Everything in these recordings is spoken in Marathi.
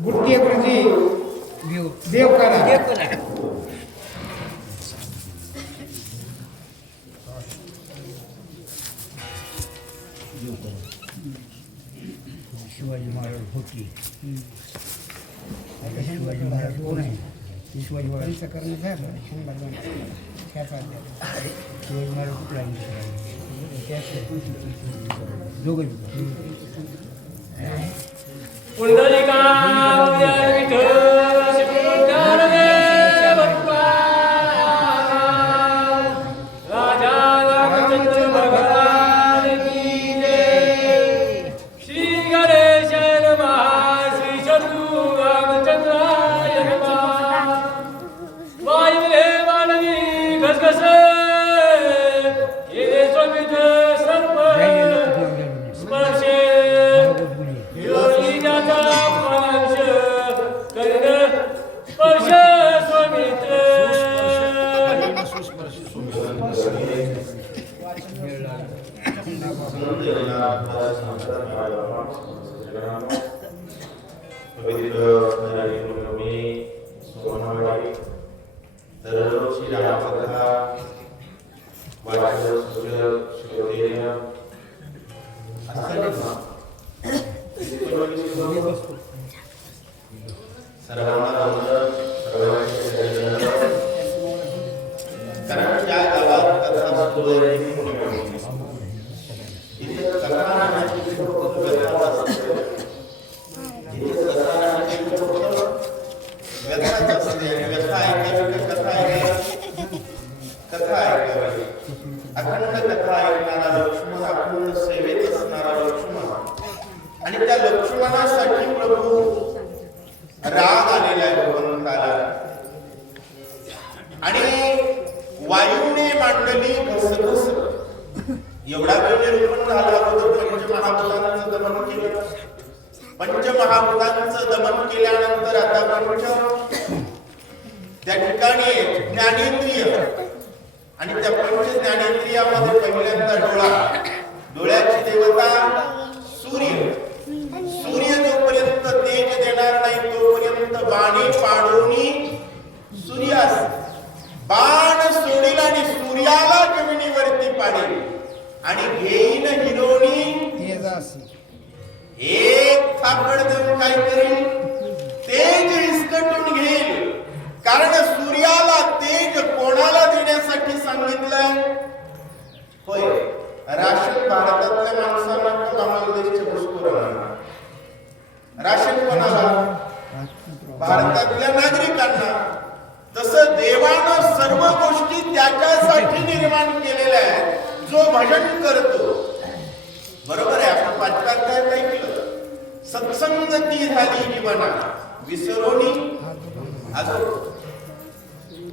गुट्टी गुरुजी देव करा शिवाजी महाराज होती शिवाजी महाराज कोण आहे शिवाजी महाराज करणं झालं शिवाजी महाराज कुठला आहे दोघं पुंडलिका आणि त्या लक्ष्मणासाठी प्रभू राग आलेला आहे भगवंताला आणि वायूने मांडली घसघस. एवढा वेळ निरूपण झाला अगोदर पंचमहाभूतांचं दमन केलं. पंचमहाभूतांचं दमन केल्यानंतर आता पंच त्या ठिकाणी ज्ञानेंद्रिय आणि त्या पंच ज्ञानेंद्रियामध्ये पहिल्यांदा डोळा. डोळ्याची देवता सूर्य. सूर्य जोपर्यंत तेज देणार नाही तोपर्यंत बाणी पाडोनी सूर्यास बाण सोडील आणि सूर्याला जमिनीवरती पाडेल आणि घेईन हिरोणी एक थापड देऊन काय करेल तेज हिसकटून घेईल. कारण सूर्याला तेज कोणाला देण्यासाठी सांगितलंय? होय, राशन भारतातल्या माणसांना बांगलादेशच्या घुसखोरांना. राशन कोणाला? भारतातल्या नागरिकांना. तसं देवानं सर्व गोष्टी त्याच्यासाठी निर्माण केलेल्या आहेत जो भजन करतो. बरोबर आहे. आपण पाचव्यात ऐकलं सत्संगती झाली जीवना विसरोनी अजो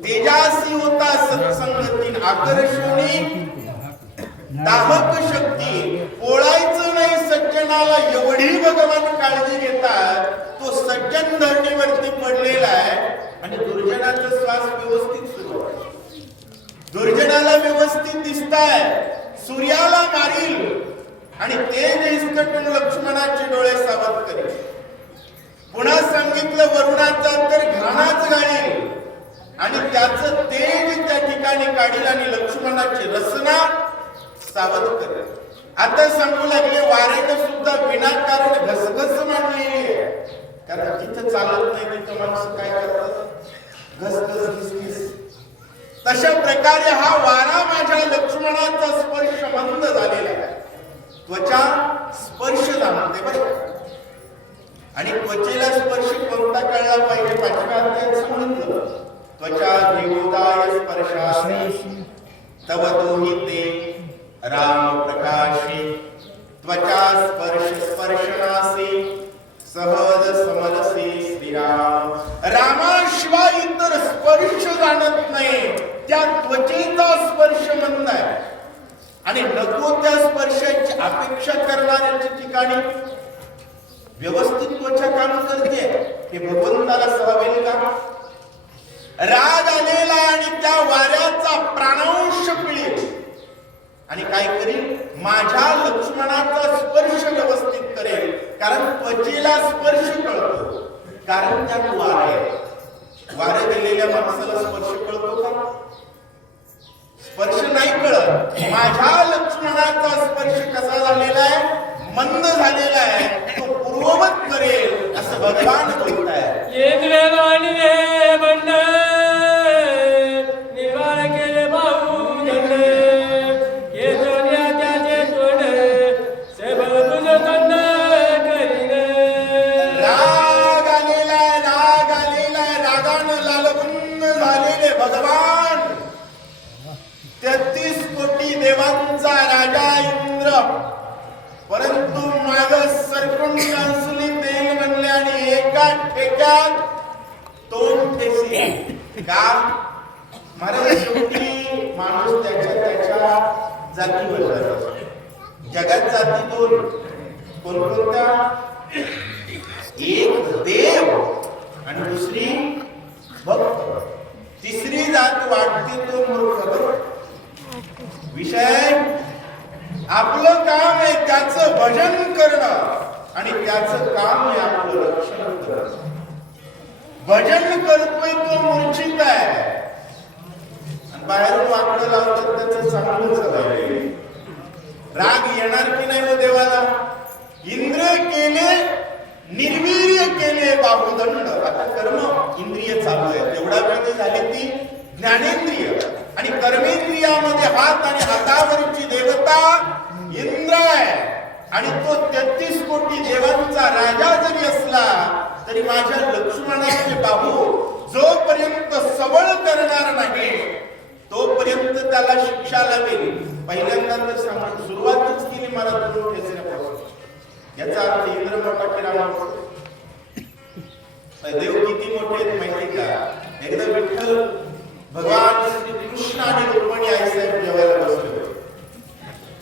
तेजासी होता सत्संगती आकर्षणी दाहक शक्ती. पोळायचं नाही सज्जनाला एवढी भगवान काळजी घेतात. तो सज्जन धरणीवरती पडलेला आहे आणि दुर्जनाचा श्वास व्यवस्थित सुरू आहे. दुर्जनाला व्यवस्थित दिसताय. सूर्याला मारील आणि तेज हिसकटून लक्ष्मणाचे डोळे सावध करेल. पुन्हा सांगितलं वरुणाचा तर घाणाच गाळील आणि त्याचं तेज त्या ठिकाणी काढील आणि लक्ष्मणाची रचना सावध करेल. आता सांगू लागले वाऱ्याने सुद्धा विनाकारण घसघस मांडलेली आहे. कारण जिथं चालत नाही तिथं माणसं काय करतात? घसघस घिसघिस. तशा प्रकारे हा वारा माझ्या लक्ष्मणाचा स्पर्श मंद झालेला आहे. त्वचा स्पर्श जाणवते बरं. आणि त्वचेला स्पर्श कोणता कळला पाहिजे? पाचव्या अध्यायात सांगितलं त्वचा जीवोदाय स्पर्शासी तव दोहिते राम प्रकाशी त्वचा स्पर्श स्पर्शनासी सहज समरसी श्रीराम. रामाशिवाय इतर स्पर्श जाणत नाही. त्या त्वचेचा स्पर्श मंद आहे आणि नको त्या स्पर्शाची अपेक्षा करणाऱ्याच्या ठिकाणी व्यवस्थित त्वचा काम करते. हे भगवंताला सहवेल का? राग आलेला आणि त्या वाऱ्याचा प्राणांश पिळेल आणि काय करेल? माझ्या लक्ष्मणाचा स्पर्श व्यवस्थित करेल. कारण त्वचेला स्पर्श कळतो. कारण त्यात वार आहे. वारे गेलेल्या माणसाला स्पर्श कळतो का? स्पर्श नाही कळत. माझ्या लक्ष्मणाचा स्पर्श कसा झालेला आहे? मंद झालेला आहे. तो पूर्ववत करेल असं भगवान बोलताय. एक वेळाने रे बंड निर्वाळ केले भाऊ दंड हे सोन्या त्याचे तोंड सबळ तुझ तोंड करीन. राग आलेला रागानं लालबुंद झालेले भगवान 33 कोटी देवांचा राजा इंद्र, परंतु माग सरकून कंसली तेल बनले आणि एका ठेक्यात तोंड ठेचले. का? महाराज, शेवटी माणूस त्याच्या जातीवर जातो. जगात जाती दोन. कोणकोणत्या? एक देव आणि दुसरी भक्त. तिसरी जात वाटते तो मूर्ख. विषय आपलं काम आहे त्याचं भजन करणं आणि त्याचं काम आहे आपलं रक्षण करणं. भजन करतोय तो मूर्छित आहे आणि बाहेरून वाकडं लावतात त्याचं चांगलं चाललंय. राग येणार की नाही हो देवाला? इंद्र केले, निर्वीर्य केले बाहुदंड. आता कर्म इंद्रिय चालू आहे. तेवढा वेळ झाली ती ज्ञानेंद्रिय आणि कर्मेंद्रियामध्ये हात आणि हातावरची देवता इंद्र आहे. आणि तो 33 कोटी देवांचा राजा जरी असला तरी माझ्या लक्ष्मणाचे बाहू जोपर्यंत सबळ करणार नाही तोपर्यंत त्याला शिक्षा लावेल. पहिल्यांदा तर सांगून सुरुवातच केली मला तोंड ठेचण्यापासून. याचा अर्थ इंद्र मोठा की राम? देव किती मोठे आहेत माहिती का? एकदा विठ्ठल भगवान श्री कृष्ण आणि रुक्मिणी आईसाहेब जेवायला बसले होते.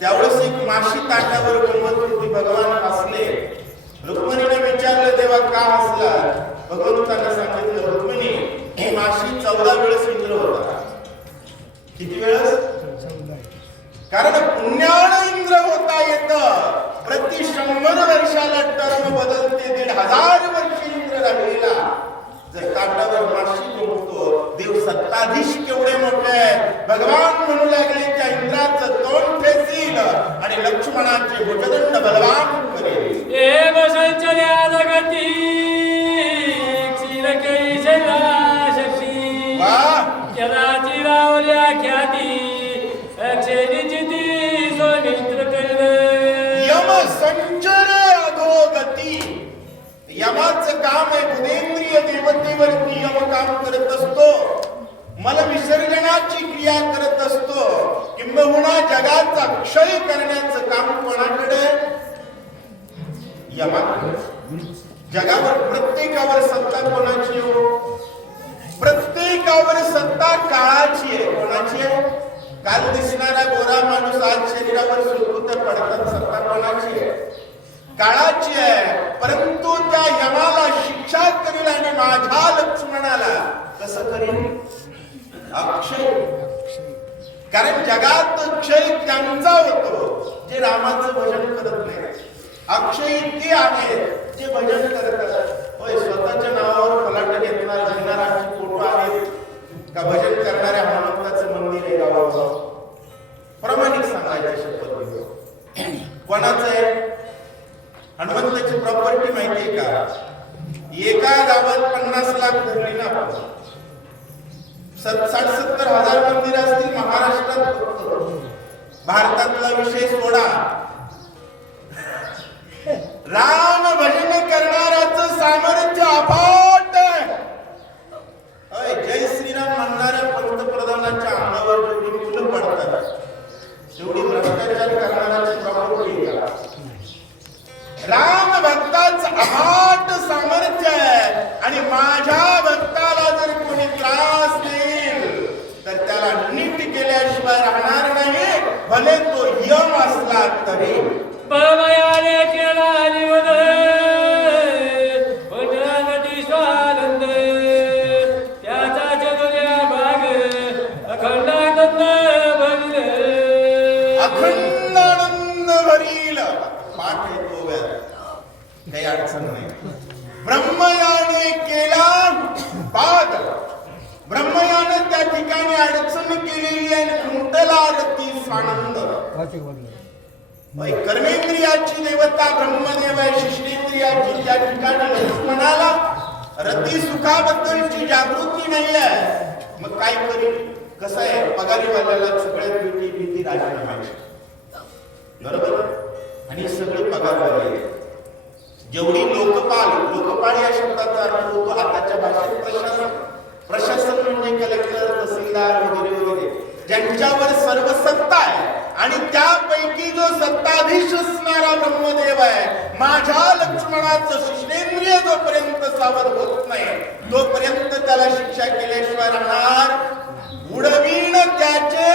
त्यावेळेस एक माशी ताटावर गंमत होती. भगवान हसले. रुक्मिणीने विचारलं देवा का हसला? भगवंतांना सांगितलं रुक्मिणी ही माशी 14 वेळेस इंद्र होता. किती वेळेस? कारण पुण्यानं इंद्र होता येतं. प्रति 100 वर्षाला टर्म बदलते. 1500 वर्ष इंद्र राहिलेला जर ताटावर माशी घुमतो. देव सत्ताधीश केवढे मोठे आहेत. भगवान म्हणू लागले त्या इंद्राचं तोंड ठेचील आणि लक्ष्मणाचे भुजदंड बलवान करेल. ए बसंचल्या जगती क्षीरकेळी शैला शक्ती जनाची रावल्या ख्याती अक्षयनीची ती स्वमित्र कळलं. यम संचर अधोगती. यमाचं काम आहे बुधेंद्रिय देवतेवरती यम काम करत असतो. मल विसर्जनाची क्रिया करत असतो. किंबहुना जगाचा क्षय करण्याचं काम कोणाकडे? यमाकडे. जगावर प्रत्येकावर सत्ता कोणाची हो? प्रत्येकावर सत्ता काळाची आहे. कोणाची आहे? काल दिसणारा गोरा माणूस आज शरीरावर सुरकुत्या पडतात. सत्ता कोणाची आहे? काळाची आहे. परंतु त्या यमाला शिक्षा करेल आणि माझ्या लक्ष्मणाला कसं करेल? अक्षय. कारण जगात क्षय त्यांचा होतो जे रामाचं भजन करत नाही. अक्षय ते आहेत जे भजन करतात. होय, स्वतःच्या नावावर फलाट घेणारा फोटो आहेत का? भजन करणाऱ्या हनुमंताचं मंदिर आहे गावावर. प्रामाणिक सांगायच्या शपथ. कोणाचं आहे? हनुमंताची प्रॉपर्टी माहितीये का? एका गावात 50 लाख धरली ना आपण. 60-70 हजार मंदिर असतील महाराष्ट्रात. भारतातला विषय सोडा. राम भजन करणाऱ्याचं सामर्थ्य अफाट आहे. जय श्रीराम म्हणणाऱ्या पंतप्रधानाच्या अंगावर जेवढी मुलं पडतात तेवढी भ्रष्टाचार करणाऱ्याची प्रॉपर्टी आहे. राम भक्ताचं अफाट सामर्थ्य आहे आणि माझ्या भक्ताला जर कोणी त्रास देईल तर त्याला नीट केल्याशिवाय राहणार नाही. भले तो यम असला तरी. परमयाने केला निवद नदी स्वानंद त्याचा चतुर्या भाग अखंडानंद भरले. अखंडानंद भरील. पाठ येतो काही अडचण नाही. ब्रह्मयाने ब्रह्मयानं त्या ठिकाणी अडचण केलेली आहे. कुंतला रतीस आनंद. वाचक बोललं. कर्मेंद्रियाची देवता ब्रह्मदेव आहे. शिष्टेंद्रियाची त्या ठिकाणी लक्ष्मणाला रती सुखाबद्दलची जागृती नाही आहे. मग काय करेल? कसं आहे, पगारीवाल्याला सगळ्यात मोठी भीती राजीनाम्याची, बरोबर? आणि सगळे पगारवाले. जेवढी लोकपाल या शब्दाचा अर्थ होतो आताच्या भाषेत प्रशासन म्हणजे कलेक्टर, तहसीलदार वगैरे वगैरे, ज्यांच्यावर सर्व सत्ता आहे. आणि त्यापैकी जो सत्ताधीश असणारा ब्रह्मदेव आहे, माझ्या लक्ष्मणाचं शिष्टेंद्रिय जोपर्यंत सावध होत नाही तोपर्यंत त्याला शिक्षा केल्याशिवाय राहणार. उडवीन त्याचे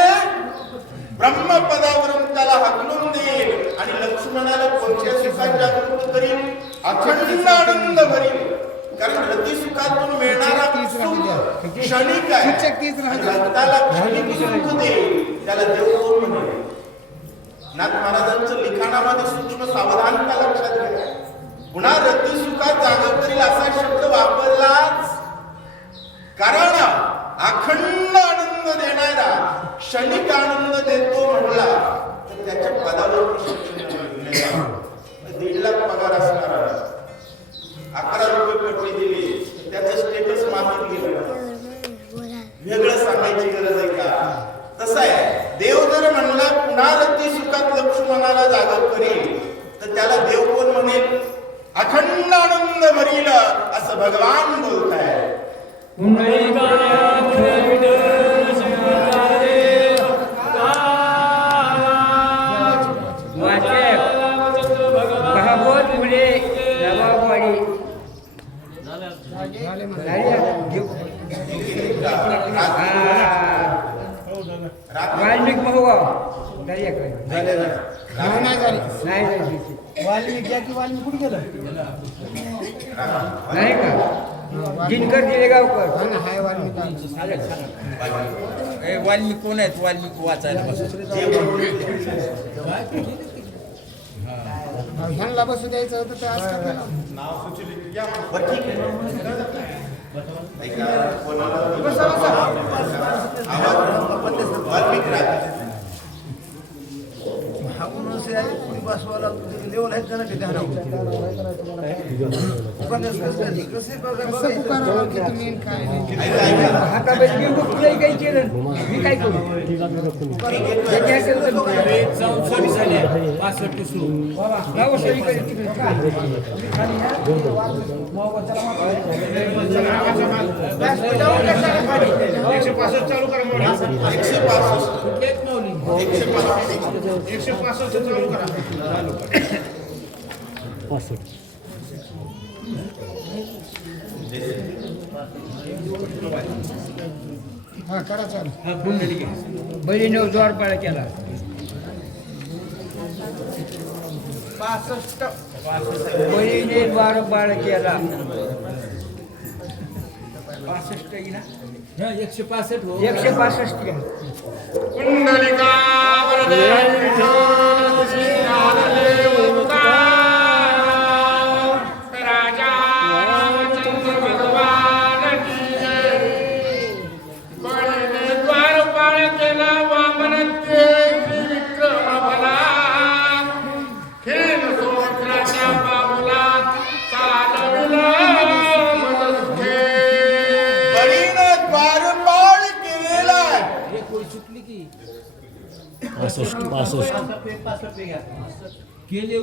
ब्रह्मपदावरून त्याला हाकलून देईल. आणि लक्ष्मणाला कोणत्या सुखात जागृत करील? अखंड आनंद भरील. कारण रती सुखातून मिळणारा सुख क्षणिक आहे. भक्ताला क्षणिक सुख देईल त्याला देव कोण म्हणेल? नाथ महाराजांचं लिखाणामध्ये सूक्ष्म सावधानता लक्षात घ्या. पुन्हा रती सुखात जागा करील असा शब्द वापरलाच, कारण अखंड आनंद देणारा क्षणिक आनंद देतो म्हणला तर त्याच्या पदावर 1.5 लाख पगार असणारा 11 रुपये पट्टी दिली त्याचं स्टेटस मागून गेलं, वेगळं सांगायची गरज आहे का? तसं आहे, देव जर म्हणला पुन्हा रती सुखात लक्ष्मणाला जागा करील तर त्याला देव कोण म्हणेल? अखंड आनंद भरील असं भगवान बोलताय. वाल्मिक महोगाव वाल्मिक कुठे गेलं नाही का? दिनकर दिलेगावकर हाय वाल्मिक. वाल्मिक कोण आहेत? वाल्मिक वाचायला ह्यांना बसू द्यायचं होतं तर आज काही केलं मी काय करू? चालू करा. 165 चालू करा. हा करा चालू. बहिणीने द्वारपाळा केला. 65 बहिणीने द्वारपाळ केला. 165 घ्या. कुंडलिका वरदे राजा चंद्र भगवान की जय. बळीने द्वारपाळ केला वामन ते विक्रम भला. खेळ समुद्राच्या बाबूला चालविला मनस्थे. बळीने द्वारपाळ केलेला 65 केली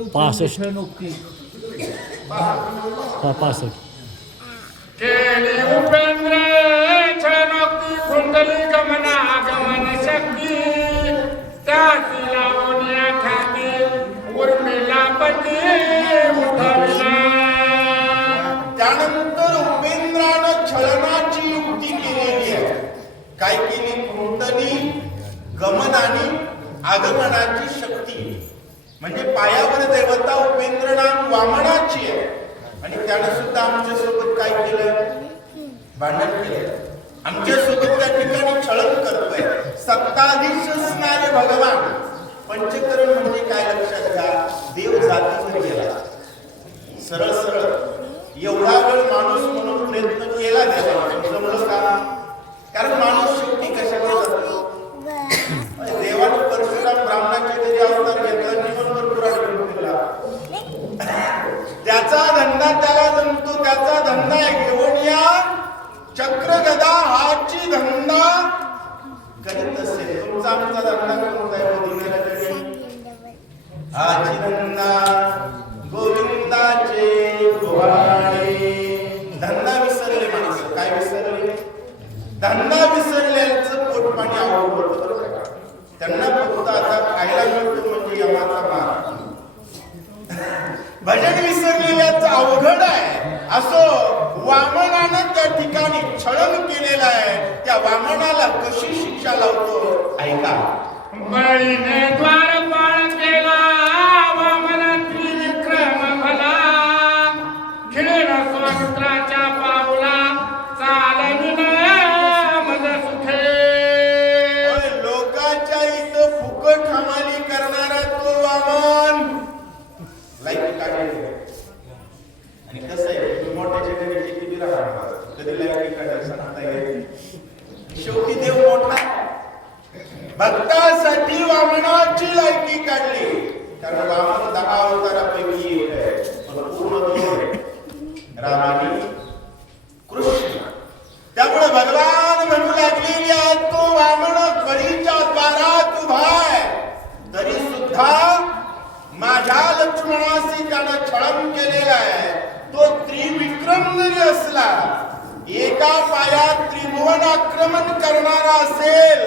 उपेंद्र छळनोक्ती कुंडली गमना गमन शक्ती. त्याची लावण्या ठाकी उर्मिला पती उठविला. त्यानंतर उपेंद्रानं छळनाची युक्ती केलेली आहे. काय केली? कुंडली गमन आणि आगमनाची शक्ती, म्हणजे पायावर देवता उपेंद्र नाम वामनाची आहे. आणि त्यानं सुद्धा आमच्या सोबत काय केलं? भांडण केलं. आमच्या सोबत त्या ठिकाणी छळण करतोय. सत्ताधीश असणारे भगवान. पंचकरण म्हणजे काय लक्षात घ्या? देव जातीवर गेला. सरळ सरळ एवढा वेळ माणूस म्हणून प्रयत्न केला देवाने, जमलं का? धंदा विसरलेलं पोटपाणी आवड होतं बरं का. त्यांना फक्त आता खायला मिळतो म्हणजे यमाचा मार. भजन विसरलेल्याच अवघड आहे. असो वामनानं त्या ठिकाणी छळण केलेलं आहे. त्या वामनाला कशी शिक्षा लावतो ऐका. बळीने द्वारपाळ केला वामना त्रिविक्रम भला खिळण स्वामित्राच्या पाऊला चालविन मज सुखे. लोकांच्या इथं फुकट हमाली करणारा तो वामन लाईट काढले. आणि कसं आहे मोठ्याच्या घरी किती बी राहणार कधी लाईट काढायला सांगता येईल. शेवटी देव मोठा भक्तासाठी वामनाची लायकी काढली. कारण वामन 10 अवतारापैकी एक आहे. पण पूर्ण 2 आहे, राम आणि कृष्ण. त्यामुळे भगवान म्हणू लागलेले आहेत तो वामन बळीच्या द्वारात उभा आहे. तरी सुद्धा माझ्या लक्ष्मणाशी त्यानं छळण केलेलं आहे. तो त्रिविक्रम जरी असला एका पायात त्रिभुवन आक्रमण करणारा असेल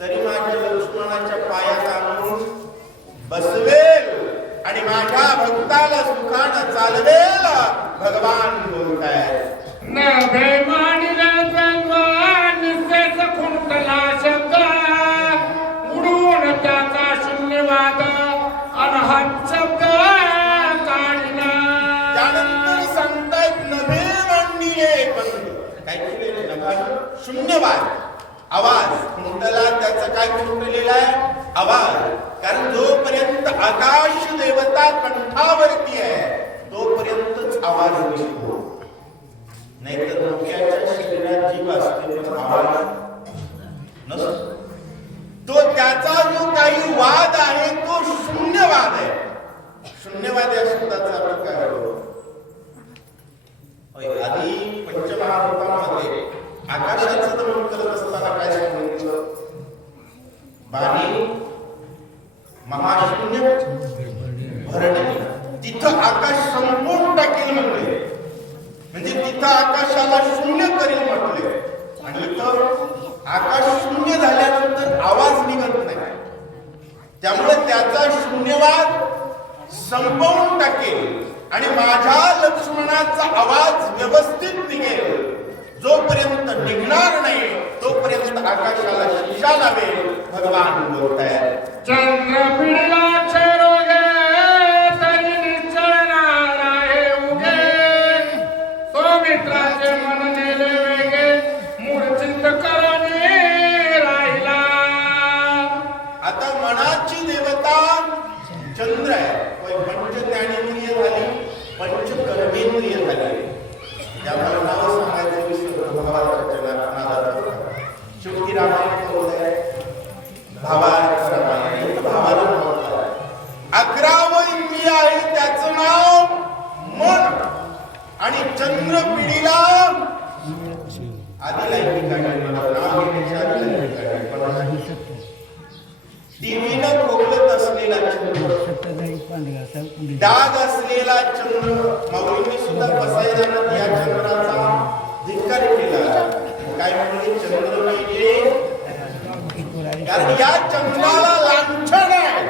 तरी माझ्या लक्ष्मणाच्या पायात आणून बसवेल आणि माझ्या भक्ताला सुखानं चालवेल. भगवान बोलतायत. नभे मानिला जन्मान निस्तेज खुंटला शब्द उडून त्याचा शून्यवाद अनहद शब्द काढला. त्यानंतर सांगतायत नभे मांडले बंद. काय केलेलं नभा शून्यवाद आवाज कुंडला. त्याचं काय कुंडलेलं आहे आवाज. कारण जोपर्यंत आकाश देवता कंठावरती आहे तोपर्यंतच आवाज निघतो. नाहीतर मुख्याच्या शरीरात जीव असते पण आवाज नसतो. तो त्याचा जो काही वाद आहे तो शून्यवाद आहे. शून्यवाद या शब्दाचा अर्थ काय होतो. आधी पंचमहाभूतांमध्ये आकाशाचं दमन करत असताना काय सांगितलं. बाणी महाशून्य भरणी. तिथं आकाश संपूर्ण टाकेल म्हणले. म्हणजे तिथं आकाशाला शून्य करेल म्हटले. आणि इथं आकाश शून्य झाल्यानंतर आवाज निघत नाही. त्यामुळे त्याचा शून्यवाद संपवून टाकेल आणि माझ्या लक्ष्मणाचा आवाज व्यवस्थित निघेल. जोपर्यंत निघणार नाही तोपर्यंत आकाशाला शिक्षा लावेल. भगवान बोलतायत. चंद्र पिढला रोगे तरी निश्चळणार आहे उगे सौमित्राचे मन नेले वेगे मूर्छित करणे राहिला. आता मनाची देवता चंद्र आहे. पंच ज्ञानेंद्रिय झाली, पंच कर्मेंद्रिय झाली. त्यामुळे नाव सांगायचं विसरलो. शेवटी रामायण बोलताय. भावार्थ रामायण भावाला बोलताय. 11वं इंद्रिय आहे त्याचं नाव मन. आणि चंद्र पिढीला आधी लाईटी काढली. नाव घेण्याच्या आधी लाईटी काढली. टीव्हीनं खोकलत असलेला चंद्र, डाग असलेला चंद्र. माऊलींनी सुद्धा बसायला या चंद्राचा धिक्कार केला. काय म्हणले चंद्र म्हणजे कारण या चंद्राला लांछन आहे.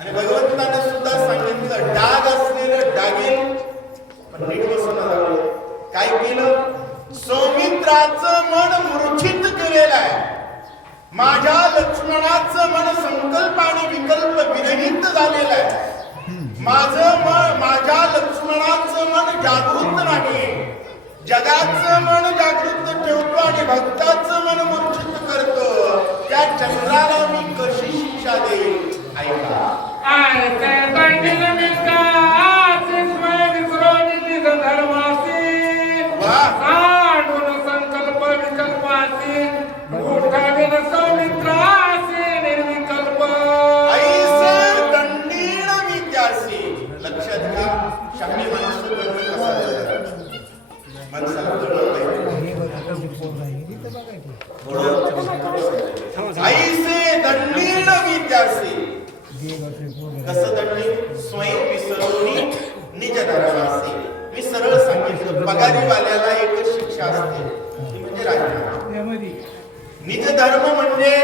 आणि भगवंताने सुद्धा सांगितलं डाग असलेलं डागेल. पण नीट बसवलं झालं. काय केलं. सौमित्राचं मन मूर्छित केलेलं आहे. माझ्या लक्ष्मणाचं मन संकल्प आणि विकल्प विरहित झालेलं आहे. माझ्या लक्ष्मणाचं मन जागृत नाही. जगाचं मन जागृत ठेवतो आणि भक्ताचं मन मूर्छित करतो. त्या चंद्राला मी कशी शिक्षा देईल ऐका. संकल्प विकल्पासी सौमित्रासी निर्विकल्प ऐसे दंडीण विद्यासी. लक्षात घ्या. शाही माणसं दंड कसा देतात. माणसाला ऐसे दंडीण विद्यासी. कसं दंडी. स्वयं विसरून निज धर्मासी. मी सरळ सांगितलं पगारीवाल्याला एकच शिक्षा असते ती म्हणजे राजीनामा. निज धर्म म्हणजे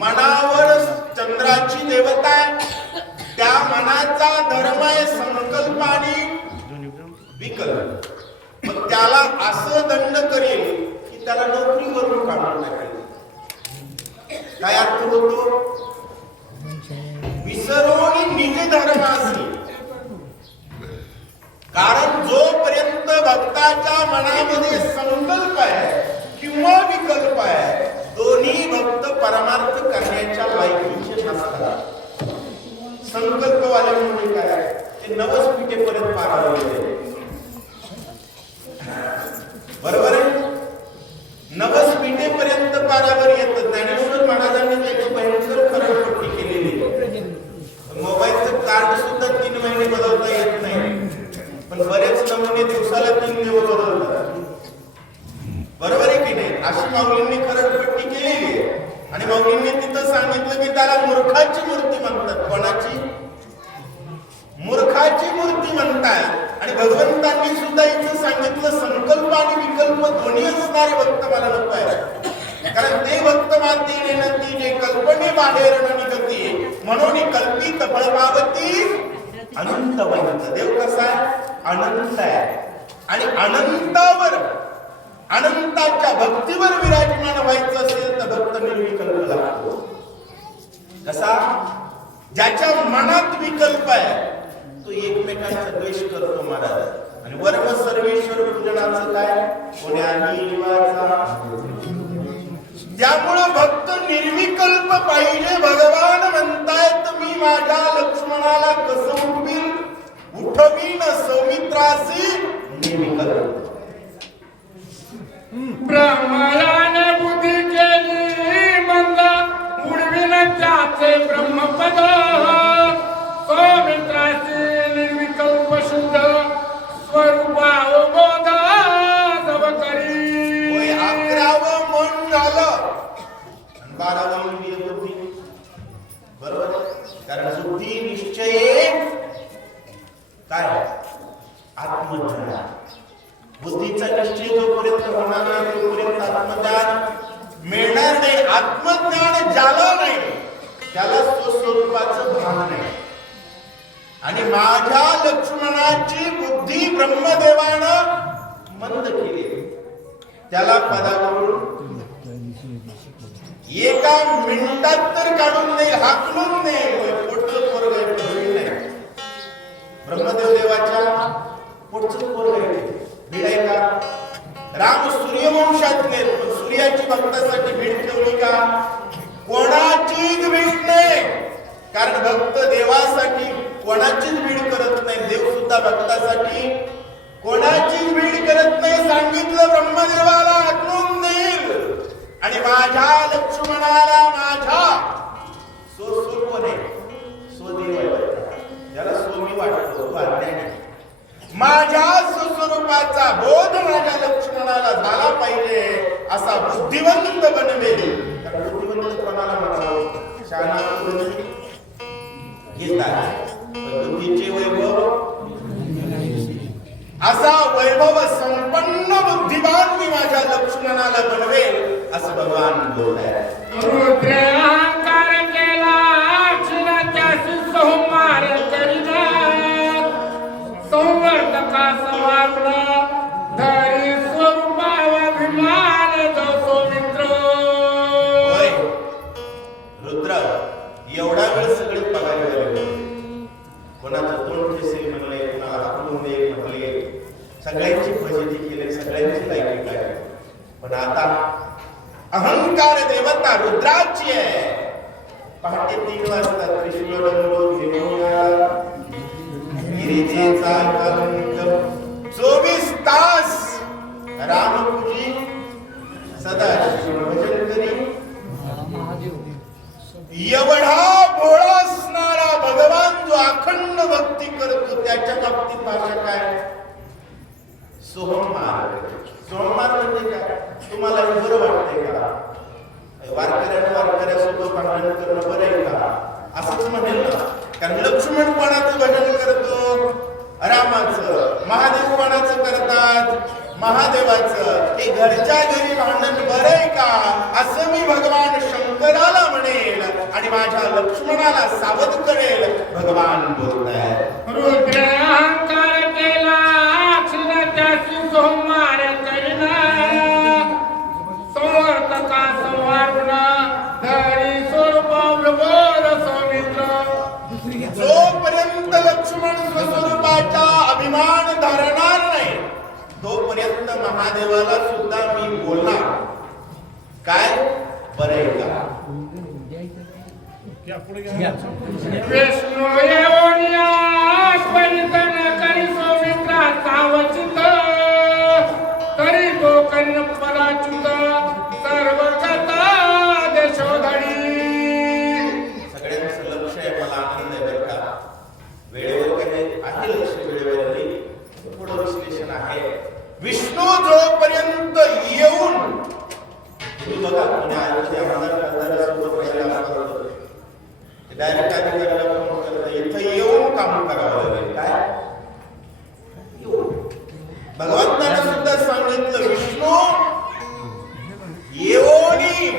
मनावर चंद्राची देवता, त्या मनाचा धर्म आहे संकल्प आणि विकल्प. मग त्याला असं दंड करेल की त्याला नोकरीवरून काढून टाकेल. काय अर्थ होतो? विसरून निज धर्मासी. कारण जोपर्यंत भक्ताच्या मनामध्ये संकल्प आहे किंवा विकल्प आहे, दोन्ही भक्त परमार्थ करण्याच्या लायकीचे नसतात. संकल्पवाले म्हणजे काय? ते नवस पिठेपर्यंत पारावले. बरोबर आहे? नवस पिठेपर्यंत पारावर येतं. ज्ञानेश्वर महाराजांनी त्याची भयंकर खरडपट्टी केलेली आहे. मोबाईलचं कार्ड सुद्धा 3 महिने बदलता येत नाही, पण बरेच नमुने दिवसाला 3 दिवस बदलतात. बरोबर आहे की नाही? अशी माऊलींनी खरडपट्टी केलेली आहे. आणि माऊलींनी तिथं सांगितलं की त्याला मूर्खाची मूर्ती म्हणतात. कोणाची? मूर्खाची मूर्ती म्हणतात. आणि भगवंतांनी सुद्धा इथं सांगितलं संकल्प आणि विकल्प दोन्ही असणारे भक्त मला नको आहे. कारण ते भक्त मातेने नती जे कल्पने बाहेर न निघती, म्हणून कल्पित फळपावती अनंतवंत. देव कसा आहे? अनंत आहे. आणि अनंतावर, अनंताच्या भक्तीवर विराजमान व्हायचं असेल तर भक्त निर्विकल्प लागतो. कसा? ज्याच्या मनात विकल्प आहे तो एकमेकांचा द्वेष करतो महाराज. आणि वर्म सर्वेश्वर पूजनाचं काय? कोण्यानी त्यामुळं भक्त निर्विकल्प पाहिजे. भगवान म्हणतायत मी माझ्या लक्ष्मणाला कसं उठवीन सौमित्रासी निर्विकल्प. ब्रह्मयाने बुद्धी केली मंद, उडविन त्याचे ब्रह्मपद. सौमित्रासी निर्विकल्प शुद्ध स्वरूपावबोध जब करी. 11वं मन झालं आणि 12वं इंद्रिय बुद्धी. बरोबर? कारण बुद्धी निश्चय काय? आत्मज्ञान. बुद्धीचा निश्चय जोपर्यंत होणार नाही तोपर्यंत आत्मज्ञान मिळणार नाही. आत्मज्ञान ज्याला नाही त्याला स्वस्वरूपाचं भान नाही. आणि माझ्या लक्ष्मणाची बुद्धी ब्रह्मदेवानं मंद केली, त्याला पदावरून एका मिनिटात तर काढून देईल, हाकलून देईल. पोटचं पोरग नाही. ब्रह्मदेव देवाच्या पोटचं पोरग भीड आहे का? राम सूर्यवंशातले, पण सूर्याची भक्तासाठी भीड ठेवली का? कोणाचीच भीड नाही. कारण भक्त देवासाठी कोणाचीच भीड करत नाही. देव सुद्धा भक्तासाठी कोणाचीच भीड करत नाही. सांगितलं ब्रह्मदेवाला हाकलून देईल. आणि माझ्या लक्ष्मणाला माझ्या स्वस्वरूप नाही, स्वदेव त्याला सोमी वाटतो. माझ्या स्वस्वरूपाचा बोध माझ्या लक्ष्मणाला झाला पाहिजे असा बुद्धिवंत बनवेल. कारण बुद्धिवंत कोणाला म्हणावं? शहाणा घेतात. बुद्धीचे वैभव असा वैभव संपन्न बुद्धिमान मी माझ्या लक्ष्मणाला बनवेल असं भगवान बोलताय. रुद्र अहंकार केला त्याशी संहार करीना. संवर्धका समावला धरी स्वरूपाभिमान जो सौमित्र. रुद्र एवढा वेळ सगळे पगारी झाले. कोणाचं तोंड ठेसेल म्हणले, कोणाला हाकलून दे म्हणले, सगळ्यांची फजिती केली, सगळ्यांची लायकी काय. पण आता अहंकार देवता रुद्राची आहे. पहाटे 3 वाजता त्रिशूळ घेऊन आला. गिरिजेचा कलंक 24 तास रामपूजी सदा भजन करी. एवढा भोळा असणारा भगवान जो अखंड भक्ती करतो त्याच्या बाबतीत भाषा काय? सोमवार. सोमवार म्हणजे काय? तुम्हाला हे बरं वाटतंय का? वारकऱ्यासोबत भांडण करणं बरं आहे का? असंच म्हणेल ना. कारण लक्ष्मण कोणाचं भजन करतो? रामाचं. महादेव कोणाचं करतात? महादेवाचं हे घरच्या घरी भांडण बरंय का असं मी भगवान शंकराला म्हणेल आणि माझ्या लक्ष्मणाला सावध करेल. भगवान बोलतायत रुद्र अहंकार केला अक्षर त्याची सोमवार करीना समर्थका संवारुण धरी स्वरूप बोल सौमित्र. जोपर्यंत लक्ष्मण स्वस्वरूपाचा अभिमान धरणार नाही तोपर्यंत महादेवाला सुद्धा मी बोलणार. काय बरे का विष्णू येऊनिया परितन करी सौमित्रा सावचित तरी तो कर्ण पराच्युत सर्व कथा देशोधडी. सगळ्यांचं लक्ष आहे. मला आनंद आहे बरं का. वेळेवर काही आहे लक्ष वेळेवर नाही. थोडं विश्लेषण आहे. विष्णू जोपर्यंत येऊन तुम्ही बघा पुणे आयोजित आमदार खासदारासोबत पहिला असतो ते डायरेक्ट अधिकाऱ्याला फोन करता इथं येऊन काम करावं लागेल. काय भगवंताने सुद्धा सांगितलं विष्णू येऊनी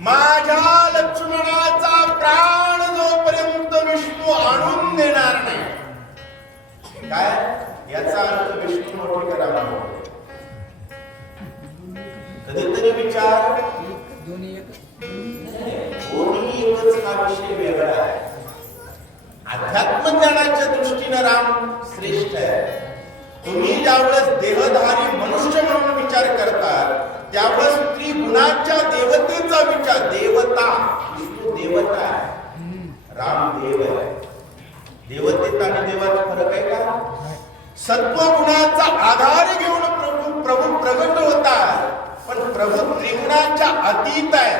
माझ्या लक्ष्मणाचा प्राण जोपर्यंत विष्णू आणून देणार नाही. काय याचा अर्थ विष्णू मोठी करावा. कधीतरी विचार दोन्ही एकच हा विषय वेगळा आहे. अध्यात्म ज्ञानाच्या दृष्टीने राम श्रेष्ठ आहे. तुम्ही ज्यावेळेस देहधारी मनुष्य म्हणून विचार करतात त्यावेळेस त्रिगुणाच्या देवतेचा विचार. देवता विष्णू देवता आहे, राम देव आहे. देवतेत आणि देवात फरक आहे का? सत्वगुणाचा आधार घेऊन प्रभू प्रगट होतात पण प्रभू त्रिगुणाच्या अतीत आहे.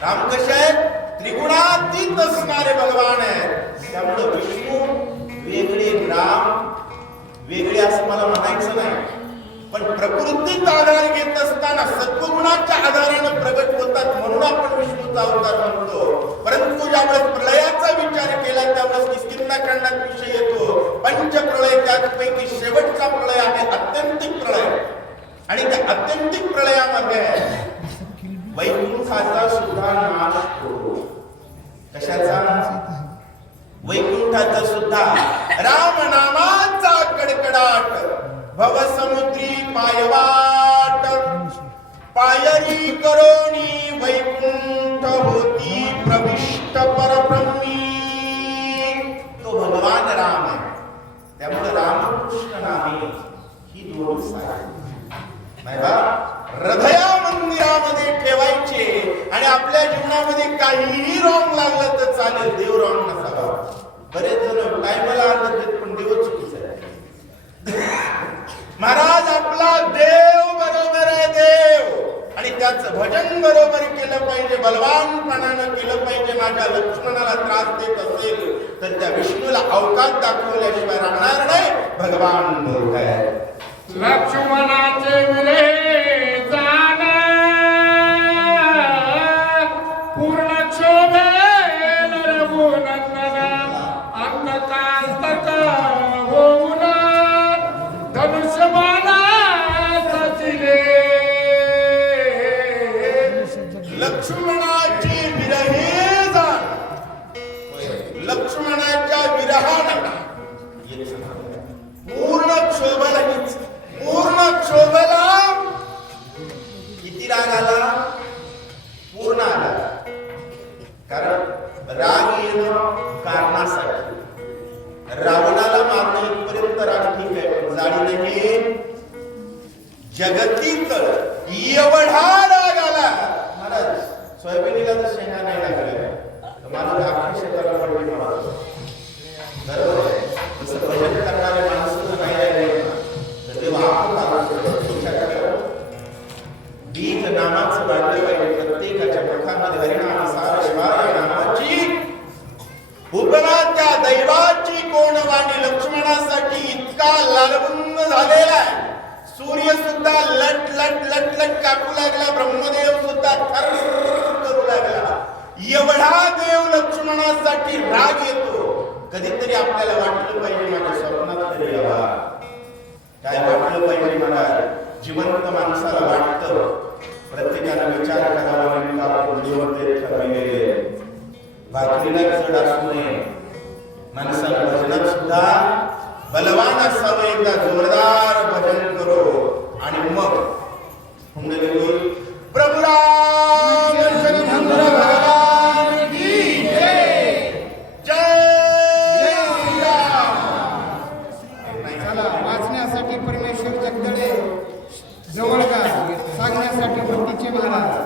राम कसे आहेत? त्रिगुणातीत असणारे भगवान आहेत. त्यामुळे विष्णू वेगळे राम वेगळे असं मला म्हणायचं नाही. पण प्रकृतीचा आधार घेत असताना सत्वगुणाच्या आधाराने प्रगट होतात म्हणून आपण विष्णूचा अवतार म्हणतो. परंतु ज्यावेळेस प्रलयाचा विचार केला त्यावेळेस किष्किंधाकांडात विषय येतो. पंचप्रलय त्यापैकी शेवटचा प्रलय आहे आत्यंतिक प्रलय. आणि त्या आत्यंतिक प्रलयामध्ये वैकुंठाचा सुद्धा नाश होतो. कशाचा? वैकुंठाचा सुद्धा. राम नामाचा कडकडाट भवसमुद्री पायवाट पायरी करोनी वैकुंठ होती प्रविष्ट परब्रह्मी. तो भगवान राम आहे. त्यामुळे रामकृष्ण नामे ही दोन साय नाही बा हृदया मंदिरामध्ये ठेवायचे आणि आपल्या जीवनामध्ये काहीही रॉंग लागलं तर चालेल. देव रॉंग नसावा. बरेच जण टायमाला अर्थ देत पण देव चुकीचा आहे. महाराज आपला देव बरोबर आहे देव आणि त्याचं भजन बरोबर केलं पाहिजे. बलवानपणानं केलं पाहिजे. माझ्या लक्ष्मणाला त्रास देत असेल तर त्या विष्णूला अवकाश दाखवल्याशिवाय राहणार नाही. भगवान बोलतायत लक्ष्मणाचे विरे जाण पूर्ण क्षोभेल रघुनंदन अंधकांतक होऊन धनुष्यबाणा सचिले. लक्ष्मणाची विरहे जाण. लक्ष्मणाच्या विरहानं पूर्ण क्षोभला पूर्ण क्षोभला किती राग आला? पूर्ण आला. कारण राग येणं कारणासाठी. रावणाला मारणं इथपर्यंत राग ठीक आहे पण जाळी नाही. जगतीत एवढा राग आला. महाराज सोयाबीनीला तर शेंगा नाही लागल्या तर मला अख्ख्या शेताला पडली मला. बरोबर आहे. जसं भजन करणारे माणसं नाही राहिले बीज नामाचं वाढलं पाहिजे. प्रत्येकाच्या मुखामध्ये हरिनामासार शिवाय नामाची उपमा त्या दैवाची कोण वाणी. लक्ष्मणासाठी इतका लालबुंद झालेला आहे. सूर्य सुद्धा लट लट लट लट कापू लागला. ब्रह्मदेव सुद्धा थर करू लागला. एवढा देव लक्ष्मणासाठी राग येतो. कधीतरी आपल्याला वाटलं पाहिजे माझ्या स्वप्नात तरी यावा. काय वाटलं पाहिजे मला जिवंत माणसाला वाटतं प्रत्येकाने विचार करावा नेमका पुढे ठरविलेले भाकरीला चढ असू नये माणसाला भजनात सुद्धा बलवान असावं एकदा जोरदार भजन करो आणि मग कुंडली होईल प्रभू रामचंद्र भगवान की जय जय श्रीराम. चला वाचण्यासाठी परमेश्वर जगदळे जवळ का सांगण्यासाठी भक्तीचे महाराज